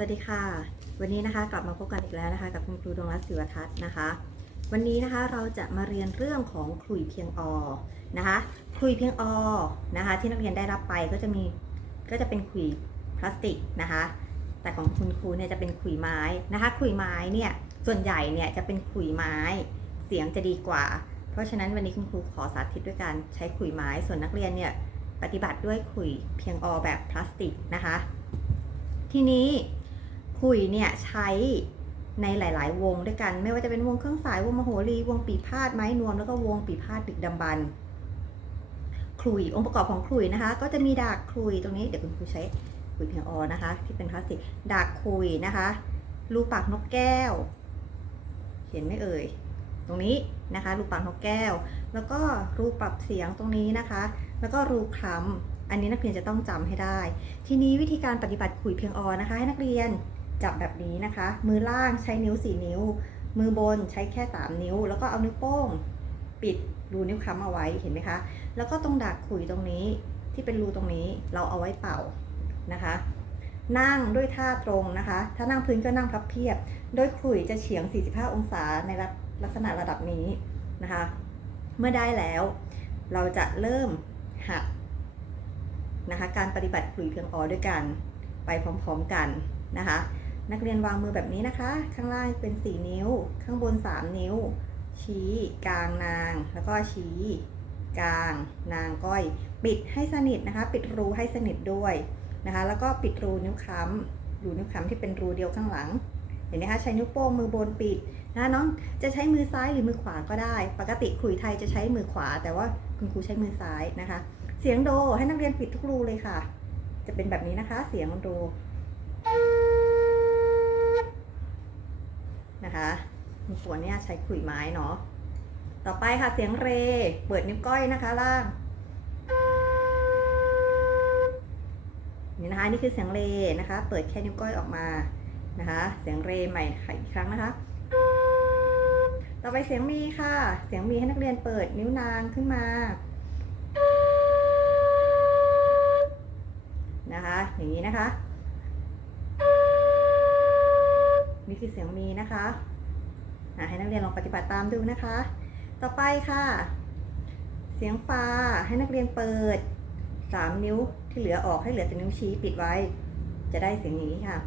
สวัสดีค่ะ วันนี้นะคะกลับมาพบกันอีกแล้วนะคะ กับคุณครูดวงรัตน์ศิวทัศน์นะคะ วันนี้นะคะเราจะมาเรียนเรื่องของขลุ่ยเพียงอนะคะขลุ่ยเพียงอนะคะ ที่นักเรียนได้รับไปก็จะมีก็จะเป็นขลุ่ยพลาสติกนะคะ แต่ของคุณครูเนี่ยจะเป็นขลุ่ยไม้นะคะขลุ่ยไม้เนี่ยส่วนใหญ่เนี่ยจะเป็นขลุ่ยไม้ เสียงจะดีกว่า เพราะฉะนั้นวันนี้คุณครูขอสาธิตด้วยการใช้ขลุ่ยไม้ส่วนนักเรียนเนี่ยปฏิบัติด้วยขลุ่ยเพียงอแบบพลาสติกนะคะ ทีนี้ ขลุ่ยเนี่ยใช้ในหลาย ๆ วงด้วยกัน ไม่ว่าจะเป็นวงเครื่องสายวงมโหรี วงปีพาดไม้นวม แล้วก็วงปีพาดดึกดำบรรพ์ขลุ่ยองค์ประกอบของขลุ่ยนะคะ ก็จะมีดากขลุ่ยตรงนี้เดี๋ยวคุณครูใช้ขลุ่ยเพียงอนะคะ ที่เป็นพลาสติกดากขลุ่ยนะคะรูปากนกแก้ว เห็นไหมเอ่ยตรงนี้นะคะรูปากนกแก้ว แล้วก็รูปรับเสียงตรงนี้นะคะ แล้วก็รูคล้ำอันนี้นักเรียนจะต้องจำให้ได้ ทีนี้วิธีการปฏิบัติขลุ่ยเพียงอนะคะ ให้นักเรียน จับแบบนี้นะคะ มือล่างใช้นิ้ว 4 นิ้ว มือบนใช้แค่ 3 นิ้ว แล้วก็เอานิ้วโป้ง ปิดรูนิ้วค้ำเอาไว้เห็นไหมคะ แล้วก็ตรงดากขุยตรงนี้ที่เป็นรูตรงนี้เราเอาไว้เป่านะคะ นั่งด้วยท่าตรงนะคะ ถ้านั่งพื้นก็นั่งพับเพียบ โดยขุยจะเฉียง 45 องศาในลักษณะระดับนี้นะคะ เมื่อได้แล้ว เราจะเริ่มหัดนะคะ การปฏิบัติขุยเพียงออด้วยกันไปพร้อมๆกันนะคะ นักเรียนวางมือแบบนี้นะคะ ข้างล่างเป็น 4 นิ้ว ข้างบน 3 นิ้ว ชี้ กลางนาง แล้วก็ชี้ กลาง นางก้อย ปิดให้สนิทนะคะ ปิดรูให้สนิทด้วยนะคะ แล้วก็ปิดรูนิ้วค้ำรูนิ้วค้ำที่เป็นรูเดียวข้างหลัง เห็นไหมคะใช้นิ้วโป้งมือบนปิดนะน้องจะใช้มือซ้ายหรือมือขวาก็ได้ ปกติขลุยไทยจะใช้มือขวา แต่ว่าคุณครูใช้มือซ้ายนะคะ เสียงโดให้นักเรียนปิดทุกรูเลยค่ะ จะเป็นแบบนี้นะคะ เสียงโด นะคะมีส่วนเนี้ยใช้ขลุ่ยไม้เนาะต่อไปค่ะเสียงเร เปิดนิ้วก้อยนะคะล่างนี่นะคะนี่คือเสียงเรนะคะ เปิดแค่นิ้วก้อยออกมานะคะ เสียงเรใหม่อีกครั้งนะคะ ต่อไปเสียงมีค่ะ เสียงมีให้นักเรียนเปิดนิ้วนางขึ้นมานะคะ อย่างนี้นะคะ นี่คือเสียงมีนะคะะให้นักเรียนลองปฏิบัติตามดูนะคะ ต่อไปค่ะ เสียงฟาให้นักเรียนเปิด 3 นิ้วที่เหลือออกให้เหลือแต่นิ้วชี้ปิดไว้ จะได้เสียงอย่างนี้ค่ะ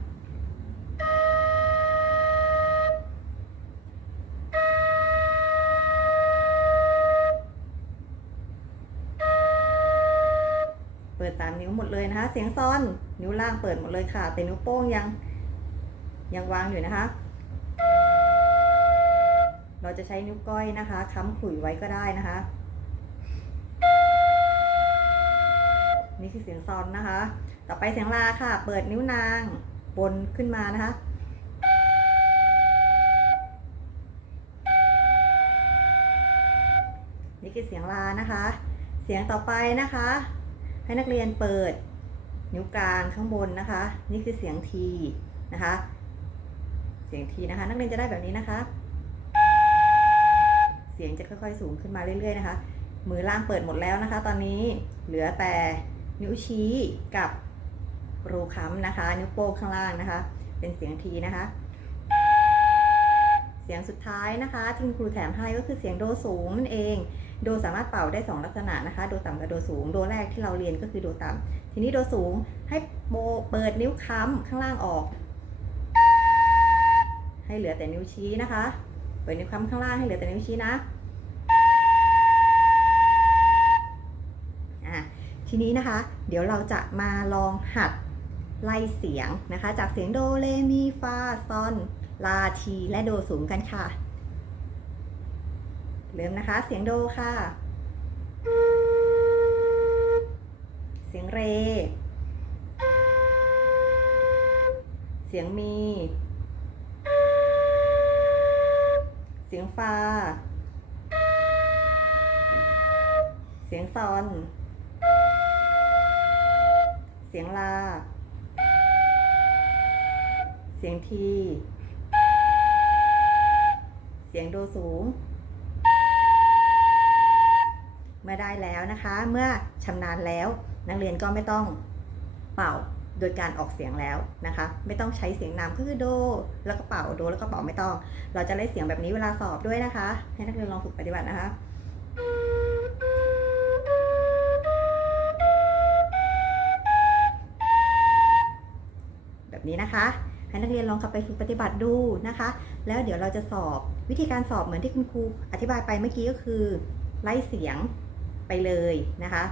เปิด3นิ้วหมดเลยนะคะ เสียงซ้อนนิ้วล่างเปิดหมดเลยค่ะ แต่นิ้วโป้งยัง ยังวางอยู่นะคะ เราจะใช้นิ้วก้อยนะคะค้ำขุยไว้ก็ได้นะคะ นี่คือเสียงซอนนะคะ ต่อไปเสียงลาค่ะ เปิดนิ้วนางบนขึ้นมานะคะนี่คือเสียงลานะคะ เสียงต่อไปนะคะ ให้นักเรียนเปิดนิ้วกลางข้างบนนะคะ นี่คือเสียงทีนะคะ สียงทีนะคะ นักเรียนจะได้แบบนี้นะคะ เสียงจะค่อยๆสูงขึ้นมาเรื่อยๆนะคะ มือล่างเปิดหมดแล้วนะคะ ตอนนี้เหลือแต่นิ้วชี้กับรูค้ำนะคะ นิ้วโป้งข้างล่างนะคะ เป็นเสียงทีนะคะ เสียงสุดท้ายนะคะที่ครูแถมให้ก็คือเสียงโดสูงนั่นเอง โดสามารถเป่าได้ 2 ลักษณะนะคะ โดต่ำกับโดสูง โดแรกที่เราเรียนก็คือโดต่ำทีนี้โดสูงให้โบเปิดนิ้วค้ำข้างล่างออก ให้เหลือแต่นิ้วชี้นะคะเปิดนิ้วค้ำข้างล่างให้เหลือแต่นิ้วชี้นะอะทีนี้นะคะ เดี๋ยวเราจะมาลองหัดไล่เสียงนะคะ จากเสียงโดเรมีฟาซอนลาทีและโดสูงกันค่ะ เริ่มนะคะ เสียงโดค่ะ เสียงเร เสียงมี ยงฟา เสียงซอน เสียงลา เสียงที เสียงโดสูง เมื่อได้แล้วนะคะ เมื่อชำนาญแล้ว นักเรียนก็ไม่ต้องเป่า โดยการออกเสียงแล้วนะคะ ไม่ต้องใช้เสียงนำก็คือโด แล้วก็เป่าโด แล้วก็เป่าไม่ต้อง เราจะไล่เสียงแบบนี้เวลาสอบด้วยนะคะ ให้นักเรียนลองฝึกปฏิบัตินะคะแบบนี้นะคะ ให้นักเรียนลองกลับไปฝึกปฏิบัติดูนะคะ แล้วเดี๋ยวเราจะสอบวิธีการสอบเหมือนที่คุณครูอธิบายไปเมื่อกี้ก็คือ ไล่เสียงไปเลยนะคะ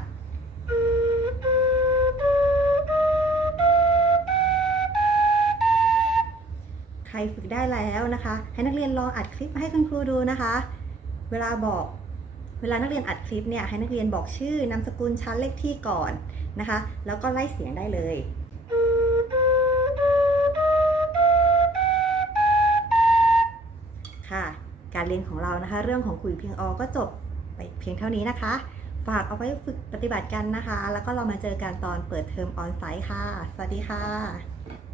ใครฝึกได้แล้วนะคะ ให้นักเรียนลองอัดคลิปมาให้คุณครูดูนะคะ เวลาบอก เวลานักเรียนอัดคลิปเนี่ยให้นักเรียนบอกชื่อนามสกุลชั้นเลขที่ก่อนนะคะ แล้วก็ไล่เสียงได้เลยค่ะ การเรียนของเรานะคะ เรื่องของคุยเพียงอก็จบไปเพียงเท่านี้นะคะ ฝากเอาไว้ฝึกปฏิบัติกันนะคะ แล้วก็เรามาเจอกันตอนเปิดเทอมออนไซต์ค่ะ สวัสดีค่ะ